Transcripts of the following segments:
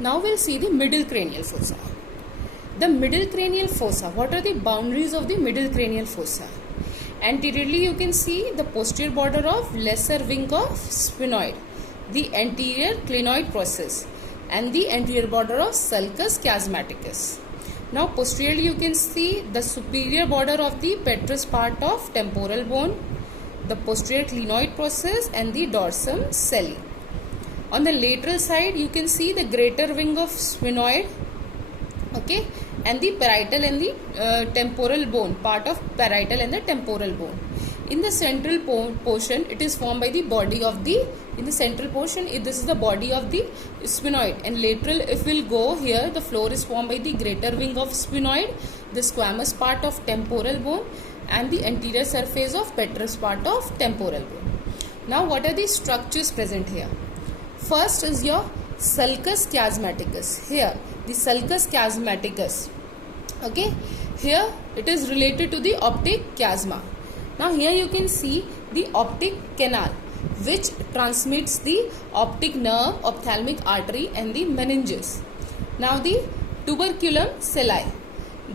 Now we'll see the middle cranial fossa. The middle cranial fossa. What are the boundaries of the middle cranial fossa? Anteriorly you can see the posterior border of lesser wing of sphenoid, the anterior clinoid process, and the anterior border of sulcus chiasmaticus. Now posteriorly you can see the superior border of the petrous part of temporal bone, the posterior clinoid process, and the dorsum celli. On the lateral side you can see the greater wing of sphenoid, okay, and the parietal and the temporal bone, part of parietal and the temporal bone. In the central portion it is formed by the body of the, in the central portion this is the body of the sphenoid, and lateral if we'll go here, the floor is formed by the greater wing of sphenoid, the squamous part of temporal bone, and the anterior surface of petrous part of temporal bone. Now what are the structures present here? First is your sulcus chiasmaticus. Here the sulcus chiasmaticus, okay, here it is related to the optic chiasma. Now here you can see the optic canal which transmits the optic nerve, ophthalmic artery, and the meninges. Now the tuberculum celli.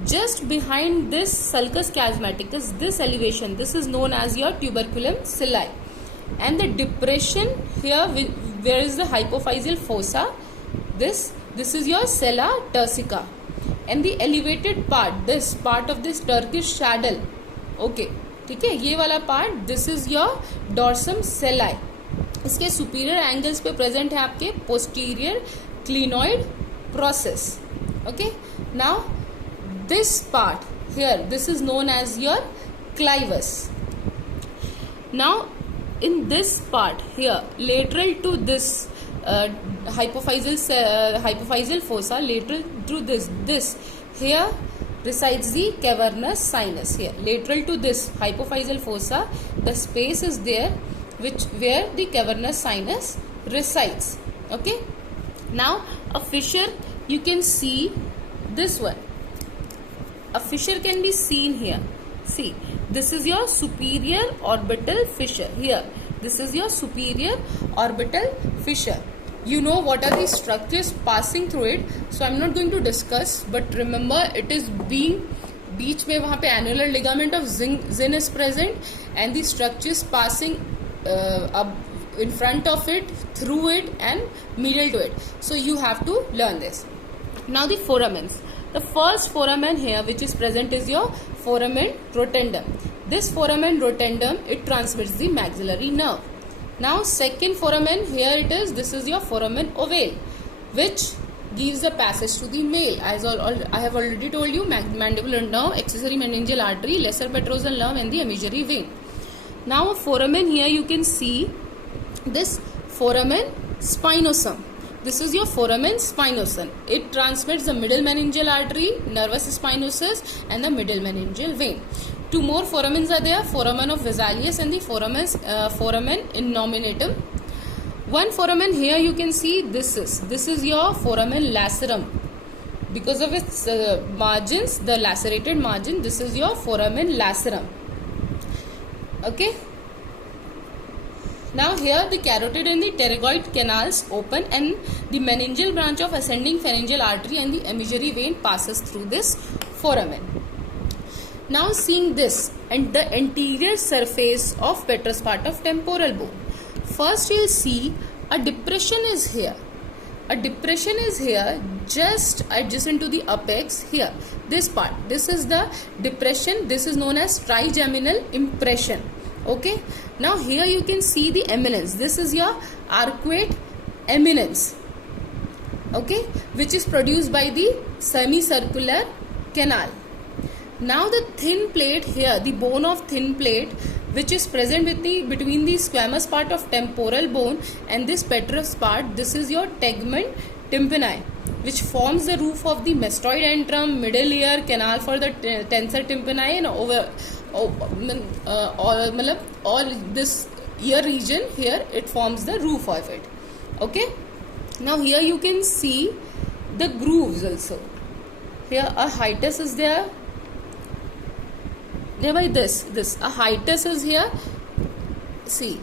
Just behind this sulcus chiasmaticus, this elevation, this is known as your tuberculum celli. And the depression here, where is the hypophyseal fossa, this is your sella turcica. And the elevated part, this part of this Turkish saddle, okay, ठीक है, ये वाला part, this is your dorsum sellae. इसके superior angles पे present है आपके posterior clinoid process. Okay, now this part here, this is known as your clivus. Now in this part here, lateral to this hypophyseal fossa, lateral to this here resides the cavernous sinus. Here lateral to this hypophyseal fossa, the space is there where the cavernous sinus resides. Okay, now a fissure you can see, this one, a fissure can be seen here. See, this is your superior orbital fissure. Here this is your superior orbital fissure. You know what are the structures passing through it, so I'm not going to discuss, but remember it is being, बीच में वहाँ पे annular ligament of Zinn is present, and the structures passing up in front of it, through it, and medial to it. So you have to learn this. Now the foramens. The first foramen here which is present is your foramen rotundum. This foramen rotundum, it transmits the maxillary nerve. Now second foramen, here it is, this is your foramen ovale, which gives the passage to the male. As I have already told you, mandibular nerve, accessory meningeal artery, lesser petrosal nerve, and the emissory vein. Now a foramen here you can see this foramen spinosum. This is your foramen spinosum. It transmits the middle meningeal artery, nervus spinosus, and the middle meningeal vein. Two more foramens are there, foramen of Vesalius and the foramen innominatum. One foramen here you can see, this is your foramen lacerum. Because of its margins, the lacerated margin, this is your foramen lacerum. Okay. Now here the carotid and the pterygoid canals open, and the meningeal branch of ascending pharyngeal artery and the emissory vein passes through this foramen. Now seeing this and the anterior surface of petrous part of temporal bone. First you will see a depression is here. A depression is here just adjacent to the apex here. This part, this is the depression. This is known as trigeminal impression. Okay. Now here you can see the eminence. This is your arcuate eminence. Okay, which is produced by the semicircular canal. Now the thin plate here, the bone of thin plate, which is present with between the squamous part of temporal bone and this petrous part, this is your tegment tympani, which forms the roof of the mastoid antrum, middle ear canal for the tensor tympani, and all this ear region here, it forms the roof of it. Okay. Now here you can see the grooves also. Here a hiatus is there. Thereby this a hiatus is here. See,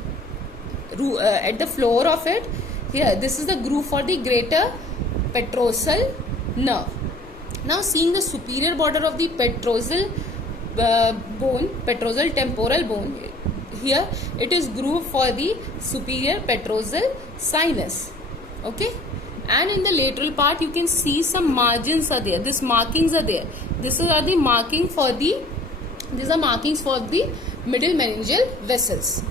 at the floor of it, here this is the groove for the greater petrosal nerve. Now seeing the superior border of the petrosal bone, petrosal temporal bone, here it is grooved for the superior petrosal sinus. Okay, and in the lateral part you can see some margins are there. These markings are there. These are the markings for the middle meningeal vessels.